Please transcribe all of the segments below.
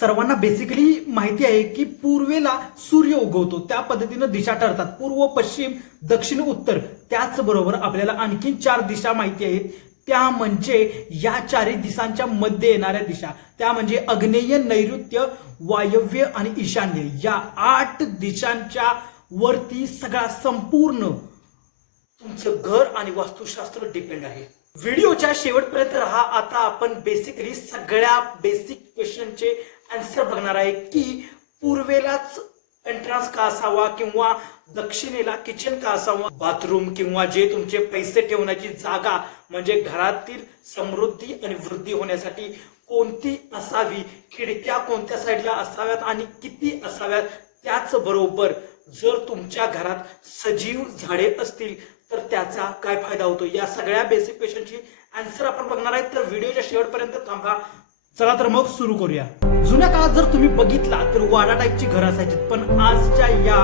सर्वांना बेसिकली माहिती आहे की पूर्वेला सूर्य उगवतो. त्या पद्धतीनं दिशा ठरतात. पूर्व पश्चिम दक्षिण उत्तर त्याचबरोबर आपल्याला आणखीन चार दिशा माहिती आहेत. त्या म्हणजे या चारही दिशांच्या मध्ये येणाऱ्या दिशा. त्या म्हणजे अग्नेय नैऋत्य वायव्य आणि ईशान्य. या आठ दिशांच्या वरती सगळा संपूर्ण तुमचं घर आणि वास्तुशास्त्र डिपेंड आहे. व्हिडिओच्या शेवटपर्यंत राहा. आता आपण बेसिकली सगळ्या बेसिक क्वेश्चनचे आन्सर बघणार आहे की पूर्वेलाच एंट्रन्स का असावा किंवा दक्षिणेला किचन का असावा? बाथरूम किंवा जे तुमचे पैसे ठेवण्याची जागा म्हणजे घरातील समृद्धी आणि वृद्धी होण्यासाठी कोणती असावी? खिडक्या कोणत्या साईडला असाव्यात आणि किती असाव्यात? त्याचबरोबर जर तुमच्या घरात सजीव झाडे असतील तर त्याचा काय फायदा होतो? या सगळ्या बेसिक क्वेश्चनची आन्सर आपण बघणार आहे तर व्हिडिओच्या शेवटपर्यंत थांबा. चला तर मग सुरू करूया. जुन्या काळात जर तुम्ही बघितला तर वाडा टाईपची घरं असायची. पण आजच्या या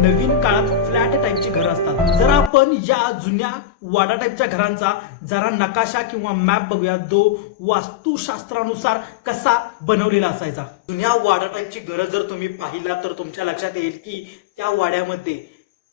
नवीन काळात फ्लॅट टाईपची घरं असतात. जर आपण या जुन्या वाडा टाईपच्या घरांचा जरा नकाशा किंवा मॅप बघूया जो वास्तुशास्त्रानुसार कसा बनवलेला असायचा? जुन्या वाडा टाईपची घरं जर तुम्ही पाहिला तर तुमच्या लक्षात येईल की त्या वाड्यामध्ये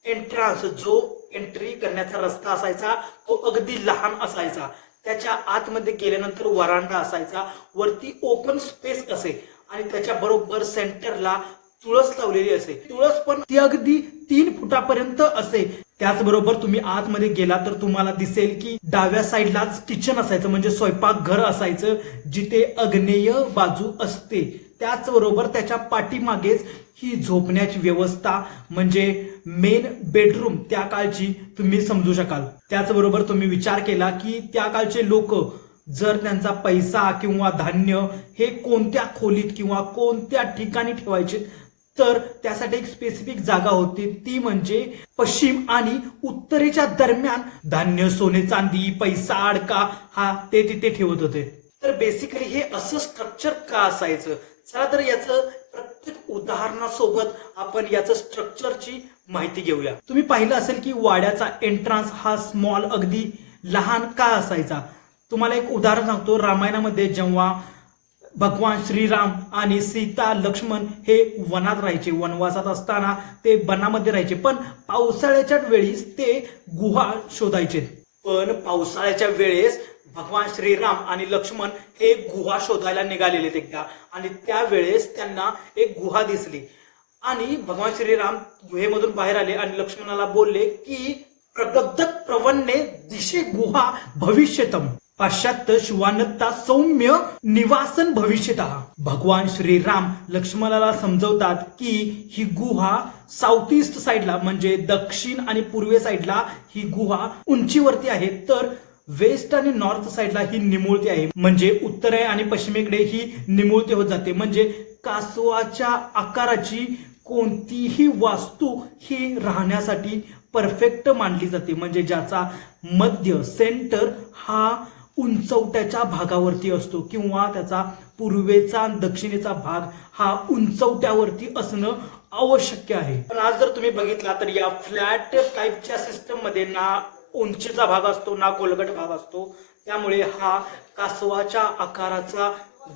एंट्रान्स जो एंट्री करण्याचा रस्ता असायचा तो अगदी लहान असायचा. त्याच्या आतमध्ये गेल्यानंतर वरांडा असायचा. वरती ओपन स्पेस असे आणि त्याच्या बरोबर सेंटरला तुळस लावलेली असे. तुळस पण ती अगदी तीन फुटापर्यंत असे. त्याचबरोबर तुम्ही आतमध्ये गेला तर तुम्हाला दिसेल की डाव्या साईडलाच किचन असायचं म्हणजे स्वयंपाक घर असायचं जिथे अग्नेय बाजू असते. त्याचबरोबर त्याच्या पाठीमागेच ही झोपण्याची व्यवस्था म्हणजे मेन बेडरूम त्या काळची तुम्ही समजू शकाल. त्याचबरोबर तुम्ही विचार केला की त्या काळचे लोक जर त्यांचा पैसा किंवा धान्य हे कोणत्या खोलीत किंवा कोणत्या ठिकाणी ठेवायचे तर त्यासाठी एक स्पेसिफिक जागा होती. ती म्हणजे पश्चिम आणि उत्तरेच्या दरम्यान धान्य सोने चांदी पैसा अडका हा ते तिथे ठेवत होते. तर बेसिकली हे असं स्ट्रक्चर का असायचं? चला तर याचं प्रत्येक उदाहरणासोबत आपण याचं स्ट्रक्चरची माहिती घेऊया. तुम्ही पाहिलं असेल की वाड्याचा एंट्रान्स हा स्मॉल अगदी लहान का असायचा? तुम्हाला एक उदाहरण सांगतो. रामायणामध्ये जेव्हा भगवान श्रीराम आणि सीता लक्ष्मण हे वनात राहायचे. वनवासात असताना ते वनामध्ये राहायचे. पण पावसाळ्याच्या वेळीस ते गुहा शोधायचे. पण पावसाळ्याच्या वेळेस भगवान श्रीराम आणि लक्ष्मण हे गुहा शोधायला निघालेले एकदा. आणि त्यावेळेस त्यांना एक गुहा दिसली. आणि भगवान श्रीराम गुहेमधून बाहेर आले आणि लक्ष्मणाला बोलले की प्रगब्धक प्रवणे दिशे गुहा भविष्यतम. पाश्चात्य शिवानत्ता सौम्य निवासन भविष्यत. भगवान श्रीराम लक्ष्मणाला समजवतात की ही गुहा साऊथ ईस्ट साईडला म्हणजे दक्षिण आणि पूर्वे साईडला ही गुहा उंचीवरती आहे. तर वेस्ट आणि नॉर्थ साईडला ही निमुळती आहे म्हणजे उत्तर आणि पश्चिमेकडे ही निमुळती होत जाते. म्हणजे कासवाच्या आकाराची कोणतीही वास्तू ही राहण्यासाठी परफेक्ट मानली जाते. म्हणजे ज्याचा मध्य सेंटर हा उंचवट्याच्या भागावरती असतो किंवा त्याचा पूर्वेचा दक्षिणेचा भाग हा उंचवट्यावरती असणं आवश्यक आहे. पण आज जर तुम्ही बघितला तर या फ्लॅट टाईपच्या सिस्टममध्ये ना उंचीचा भाग असतो ना कोलगट भाग असतो. त्यामुळे हा कासवाच्या आकाराचा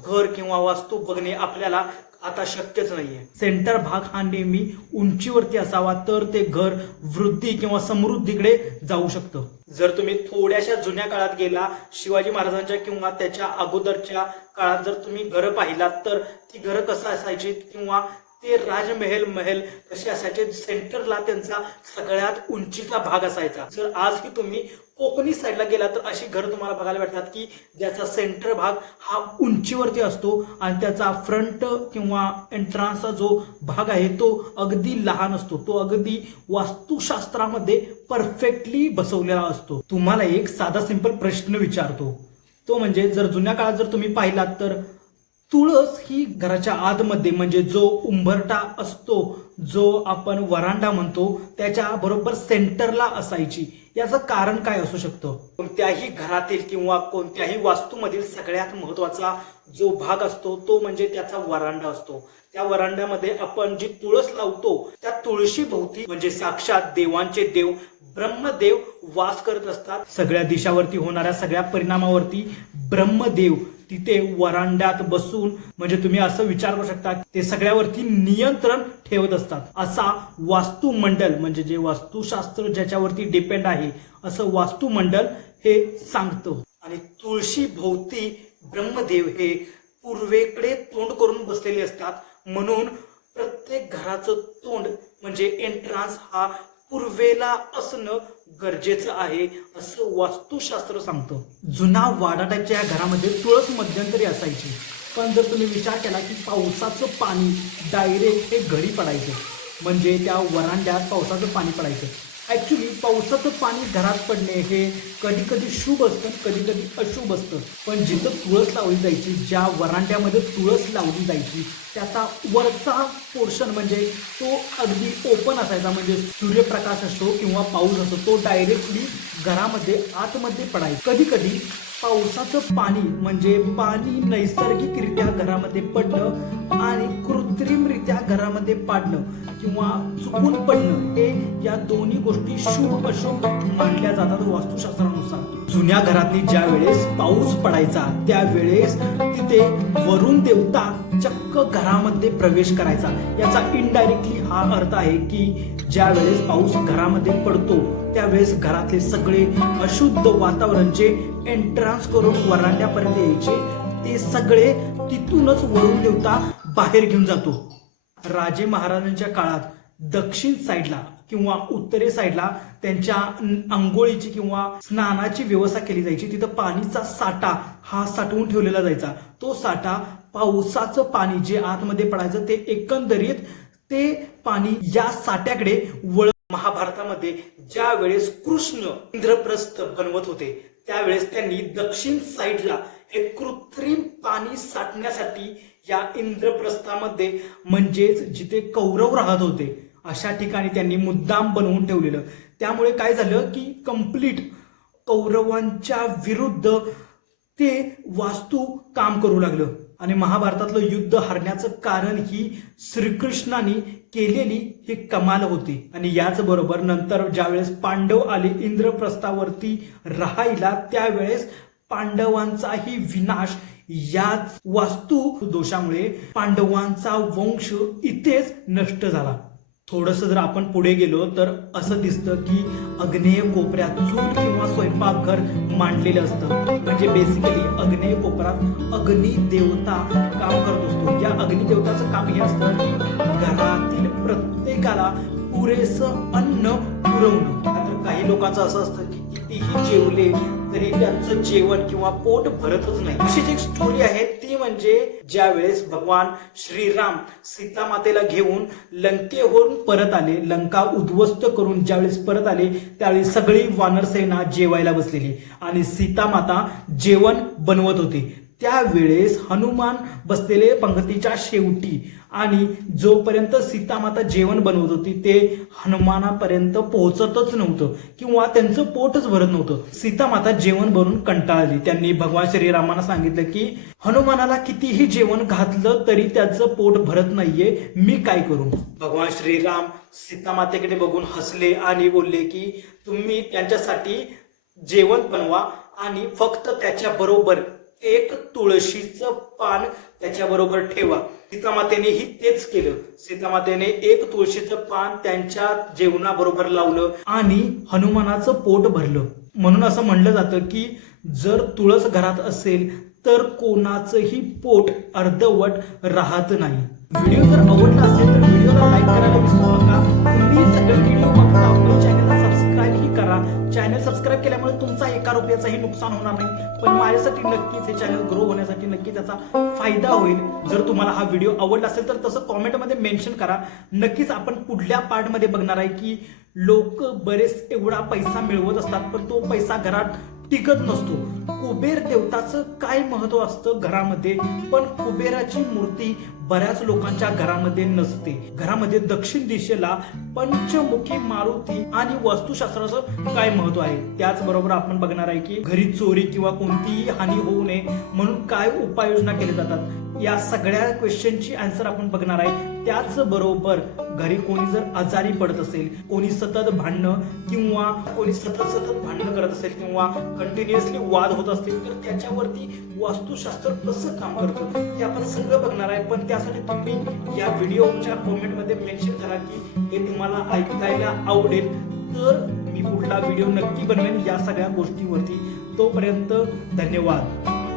घर किंवा वास्तू बघणे आपल्याला आता शक्यच नाहीये. सेंटर भाग हा नेहमी उंचीवरती असावा तर ते घर वृद्धी किंवा समृद्धीकडे जाऊ शकतं. जर तुम्ही थोड्याशा जुन्या काळात गेला शिवाजी महाराजांच्या किंवा त्याच्या अगोदरच्या काळात जर तुम्ही घरं पाहिलात तर ती घरं कसं असायची किंवा ते राजमहल महल कसे असायचे सेंटरला त्यांचा सगळ्यात उंचीचा भाग असायचा. जर आजही तुम्ही कोकणी साईडला गेला तर अशी घर तुम्हाला बघायला भेटतात की ज्याचा सेंटर भाग हा उंचीवरती असतो आणि त्याचा फ्रंट किंवा एंट्रान्सचा जो भाग आहे तो अगदी लहान असतो. तो अगदी वास्तुशास्त्रामध्ये परफेक्टली बसवलेला असतो. तुम्हाला एक साधा सिंपल प्रश्न विचारतो. तो म्हणजे जर जुन्या काळात जर तुम्ही पाहिलात तर तुळस ही घराच्या आतमध्ये म्हणजे जो उंबरटा असतो जो आपण वरांडा म्हणतो त्याच्या बरोबर सेंटरला असायची. याचं कारण काय असू शकतं? कोणत्याही घरातील किंवा कोणत्याही वास्तूमधील सगळ्यात महत्त्वाचा जो भाग असतो तो म्हणजे त्याचा वरांडा असतो. त्या वरांड्यामध्ये आपण जी तुळस लावतो त्या तुळशी भोवती म्हणजे साक्षात देवांचे देव ब्रह्मदेव वास करत असतात. सगळ्या दिशावरती होणाऱ्या सगळ्या परिणामावरती ब्रह्मदेव तिथे वरांड्यात बसून म्हणजे तुम्ही असं विचार करू शकता ते सगळ्यावरती नियंत्रण ठेवत असतात. असा वास्तुमंडल म्हणजे जे वास्तुशास्त्र ज्याच्यावरती डिपेंड आहे असं वास्तुमंडल हे सांगतो. आणि तुळशी भोवती ब्रह्मदेव हे पूर्वेकडे तोंड करून बसलेले असतात. म्हणून प्रत्येक घराचं तोंड म्हणजे एंट्रान्स हा पूर्वेला असणं गरजेचं आहे असं वास्तुशास्त्र सांगतं. जुना वाडा टाईपच्या या घरामध्ये तुळस मध्यंतरी असायची. पण जर तुम्ही विचार केला की पावसाचं पाणी डायरेक्ट हे घरी पडायचं. म्हणजे त्या वरांड्यात पावसाचं पाणी पडायचं. ॲक्च्युली पावसाचं पाणी घरात पडणे हे कधी कधी शुभ असतं कधी कधी अशुभ असतं. पण जिथं तुळस लावली जायची ज्या वरांड्यामध्ये तुळस लावली जायची त्याचा वरचा पोर्शन म्हणजे तो अगदी ओपन असायचा. म्हणजे सूर्यप्रकाश असो किंवा पाऊस असो तो डायरेक्टली घरामध्ये आतमध्ये पडायचा. कधी कधी पावसाचं पाणी म्हणजे पाणी नैसर्गिकरित्या घरामध्ये पडणं आणि कृत्रिमरित्या घरामध्ये पाडणं किंवा चुकून पडणं हे या दोन्ही गोष्टी शुभ अशुभ मानल्या जातात वास्तुशास्त्रानुसार. जुन्या घरातली ज्या वेळेस पाऊस पडायचा त्यावेळेस तिथे वरुण देवता चक्क घरामध्ये प्रवेश करायचा. याचा इनडायरेक्टली हा अर्थ आहे की ज्या वेळेस पाऊस घरामध्ये पडतो त्यावेळेस घरातले सगळे अशुद्ध वातावरण जे एंट्रान्स करून वरांड्यापर्यंत यायचे. ते सगळे तिथूनच वरुण देवता बाहेर घेऊन जातो. राजे महाराजांच्या काळात दक्षिण साईडला किंवा उत्तरे साईडला त्यांच्या आंघोळीची किंवा स्नानाची व्यवस्था केली जायची. तिथं पाणीचा साठा हा साठवून ठेवलेला जायचा. तो साठा पावसाचं पाणी जे आतमध्ये पडायचं ते एकंदरीत ते पाणी या साठ्याकडे वळ महाभारतामध्ये ज्या वेळेस कृष्ण इंद्रप्रस्थ बनवत होते त्यावेळेस त्यांनी दक्षिण साईडला हे कृत्रिम पाणी साठण्यासाठी या इंद्रप्रस्थामध्ये म्हणजेच जिथे कौरव राहत होते अशा ठिकाणी त्यांनी मुद्दाम बनवून ठेवलेलं. त्यामुळे काय झालं की कंप्लीट कौरवांच्या विरुद्ध ते वास्तू काम करू लागलं. आणि महाभारतातलं युद्ध हरण्याचं कारण ही श्रीकृष्णाने केलेली ही कमाल होती. आणि याचबरोबर नंतर ज्यावेळेस पांडव आले इंद्रप्रस्थावरती राहायला त्यावेळेस पांडवांचाही विनाश याच वास्तू दोषामुळे पांडवांचा वंश इथेच नष्ट झाला. थोडस जर आपण पुढे गेलो तर असं दिसतं की अग्नेय कोपऱ्यात चूल किंवा स्वयंपाकघर मांडलेलं असतं. म्हणजे बेसिकली अग्नेय कोपऱ्यात अग्नी देवता काम करत असतो. या अग्नी देवताचं काम हे असतं की घरातील प्रत्येकाला पुरेसं अन्न पुरवणं. तर काही लोकांचं असं असतं की कितीही जेवले तरी त्यांचं जेवण किंवा पोट भरतच नाही. अशीच एक स्टोरी आहे ती म्हणजे ज्या वेळेस भगवान श्रीराम सीता मातेला घेऊन लंकेहून परत आले लंका उद्ध्वस्त करून ज्यावेळेस परत आले त्यावेळी सगळी वानरसेना जेवायला बसलेली आणि सीता माता जेवण बनवत होती. त्यावेळेस हनुमान बसलेले पंक्तीच्या शेवटी आणि जोपर्यंत सीतामाता जेवण बनवत होती ते हनुमानापर्यंत पोहोचतच नव्हतं किंवा त्यांचं पोटच भरत नव्हतं. सीतामाता जेवण बनवून कंटाळली. त्यांनी भगवान श्रीरामांना सांगितलं की हनुमानाला कितीही जेवण घातलं तरी त्याचं पोट भरत नाहीये. मी काय करू? भगवान श्रीराम सीतामातेकडे बघून हसले आणि बोलले की तुम्ही त्यांच्यासाठी जेवण बनवा आणि फक्त त्याच्या बरोबर एक तुळशीचं पान त्याच्याबरोबर ठेवा. सीतामातेनेही तेच केलं. सीतामातेने एक तुळशीचं पान त्यांच्या जेवणाबरोबर लावलं आणि हनुमानाचं पोट भरलं. म्हणून असं म्हणलं जातं की जर तुळस घरात असेल तर कोणाचंही पोट अर्धवट राहत नाही. व्हिडिओ जर आवडला असेल तर व्हिडिओला लाईक करायला विसरू नका. तुम्ही सगळे व्हिडिओ बघता चॅनल चॅनलला करा. चॅनल सबस्क्राईब केल्यामुळे तुमचा एका रुपयाचाही नुकसान होणार नाही. पण माझ्यासाठी नक्कीच हे चॅनल ग्रो होण्यासाठी नक्कीच त्याचा फायदा होईल. जर तुम्हाला हा व्हिडिओ आवडला असेल तर तसं कॉमेंटमध्ये मेन्शन करा. नक्कीच आपण पुढल्या पार्टमध्ये बघणार आहे की लोक बरेच एवढा पैसा मिळवत असतात पण तो पैसा घरात टिकत नसतो. कुबेर देवताचं काय महत्त्व असतं घरामध्ये? पण कुबेराची मूर्ती बऱ्याच लोकांच्या घरामध्ये नसते. घरामध्ये दक्षिण दिशेला पंचमुखी मारुती आणि वास्तुशास्त्राचं काय महत्त्व आहे? त्याचबरोबर आपण बघणार आहे की घरी चोरी किंवा कोणतीही हानी होऊ नये म्हणून काय उपाययोजना केल्या जातात? या सगळ्या क्वेश्चनची आन्सर आपण बघणार आहे. त्याचबरोबर घरी कोणी जर आजारी पडत असेल कोणी सतत भांडणं किंवा कोणी सतत सतत भांडणं करत असेल किंवा कंटिन्युअसली वाद होत असतील तर त्याच्यावरती वास्तुशास्त्र कसं काम करतं हे आपण सगळं बघणार आहे. पण त्यासाठी तुम्ही या व्हिडिओच्या कॉमेंटमध्ये मेन्शन करा की हे तुम्हाला ऐकायला आवडेल. तर मी पुढला व्हिडिओ नक्की बनवेन या सगळ्या गोष्टीवरती. तोपर्यंत धन्यवाद.